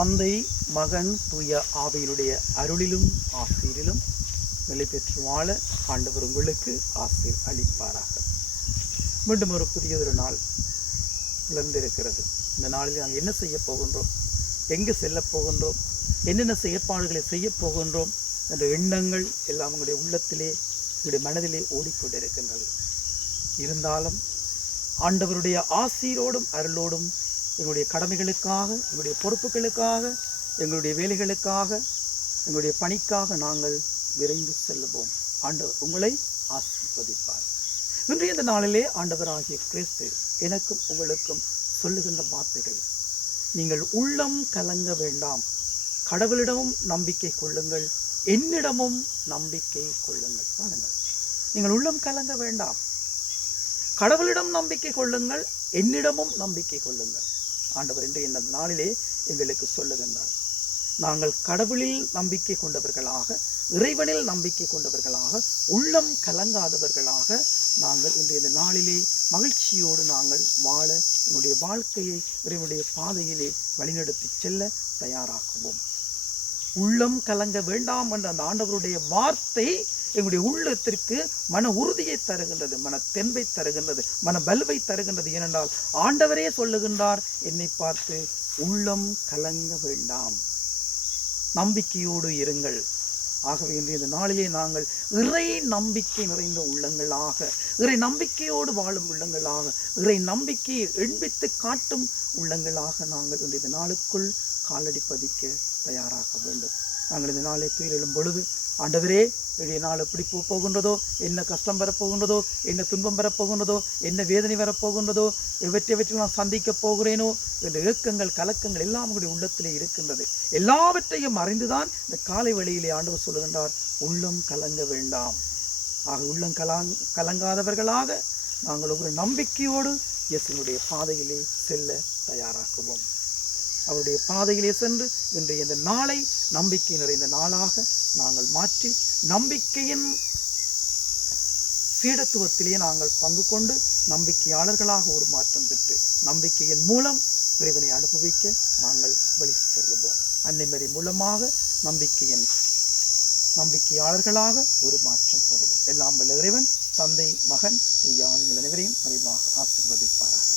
தந்தை மகன் தூய ஆவியினுடைய அருளிலும் ஆசீரிலும் நிலை பெற்று வாழ ஆண்டவர் உங்களுக்கு ஆசிரியர் அளிப்பாராக மீண்டும் ஒரு புதியதொரு நாள் பிளந்திருக்கிறது இந்த நாளில் நாங்கள் என்ன செய்ய போகின்றோம்? எங்கு செல்லப் போகின்றோம்? என்னென்ன செயற்பாடுகளை செய்யப் போகின்றோம்? என்ற எண்ணங்கள் எல்லாம் உங்களுடைய உள்ளத்திலே உங்களுடைய மனதிலே ஓடிக்கொண்டிருக்கின்றது. இருந்தாலும் ஆண்டவருடைய ஆசீரோடும் அருளோடும் எங்களுடைய கடமைகளுக்காக எங்களுடைய பொறுப்புகளுக்காக எங்களுடைய வேலைகளுக்காக எங்களுடைய பணிக்காக நாங்கள் விரைந்து செல்லுவோம் ஆண்டவர் உங்களை ஆசிர்வதிப்பார். இன்றைய இந்த நாளிலே ஆண்டவராகிய கிறிஸ்து எனக்கும் உங்களுக்கும் சொல்லுகின்ற வார்த்தைகள் நீங்கள் உள்ளம் கலங்க வேண்டாம். கடவுளிடமும் நம்பிக்கை கொள்ளுங்கள். என்னிடமும் நம்பிக்கை கொள்ளுங்கள். பாருங்கள். நீங்கள் உள்ளம் கலங்க வேண்டாம். கடவுளிடம் நம்பிக்கை கொள்ளுங்கள். என்னிடமும் நம்பிக்கை கொள்ளுங்கள். ஆண்டவர் இன்று இந்த நாளிலே எங்களுக்கு சொல்லுகின்றார். நாங்கள் கடவுளில் நம்பிக்கை கொண்டவர்களாக இறைவனில் நம்பிக்கை கொண்டவர்களாக உள்ளம் கலங்காதவர்களாக நாங்கள் இன்றைய இந்த நாளிலே மகிழ்ச்சியோடு நாங்கள் வாழ எங்களுடைய வாழ்க்கையை இறைவனுடைய பாதையிலே வழிநடத்தி செல்ல தயாராகுவோம். உள்ளம் கலங்க வேண்டாம் என்ற அந்த ஆண்டவருடைய வார்த்தை எங்களுடைய உள்ளத்திற்கு மன உறுதியை தருகின்றது மன தென்பை தருகின்றது மன பல்வை தருகின்றது. ஏனென்றால் ஆண்டவரே சொல்லுகின்றார் என்னை பார்த்து உள்ளம் கலங்க வேண்டாம். நம்பிக்கையோடு இருங்கள். ஆகவே இன்று இந்த நாளிலே நாங்கள் இறை நம்பிக்கை நிறைந்த உள்ளங்களாக இறை நம்பிக்கையோடு வாழும் உள்ளங்களாக இறை நம்பிக்கையை எண்பித்து காட்டும் உள்ளங்களாக நாங்கள் இன்றைய இந்த நாளுக்குள் காலடி பதிக்க தயாராக வேண்டும். நாங்கள் இந்த நாளை துயிலும் பொழுது ஆண்டவரே என்னுடைய நாள் எப்படி போகின்றதோ என்ன கஷ்டம் வரப்போகின்றதோ என்ன துன்பம் வரப்போகின்றதோ என்ன வேதனை வரப்போகின்றதோ எவற்றையவற்றில் நான் சந்திக்கப் போகிறேனோ என்ற ஏக்கங்கள் கலக்கங்கள் எல்லாம் உங்களுடைய உள்ளத்திலே இருக்கின்றது. எல்லாவற்றையும் அறிந்துதான் இந்த காலை வழியிலே ஆண்டவர் சொல்லுகின்றார் உள்ளம் கலங்க வேண்டாம். ஆக உள்ளம் கலாங் கலங்காதவர்களாக நாங்கள் ஒரு நம்பிக்கையோடு இயேசுனுடைய பாதையிலே செல்ல தயாராக்குவோம். அவருடைய பாதையிலே சென்று இன்றைய இந்த நாளை நம்பிக்கை நிறைந்த நாளாக நாங்கள் மாற்றி நம்பிக்கையின் சீடத்துவத்திலே நாங்கள் பங்கு கொண்டு நம்பிக்கையாளர்களாக ஒரு மாற்றம் பெற்று நம்பிக்கையின் மூலம் இறைவனை அனுபவிக்க நாங்கள் வழி செல்லுவோம் அன்னைமறை மூலமாக நம்பிக்கையின் நம்பிக்கையாளர்களாக ஒரு மாற்றம் பெறுவோம். எல்லாம் வல்ல இறைவன் தந்தை மகன் தூயாவிகள் அனைவரையும் நிறைவாக ஆசிர்வதிப்பார்கள்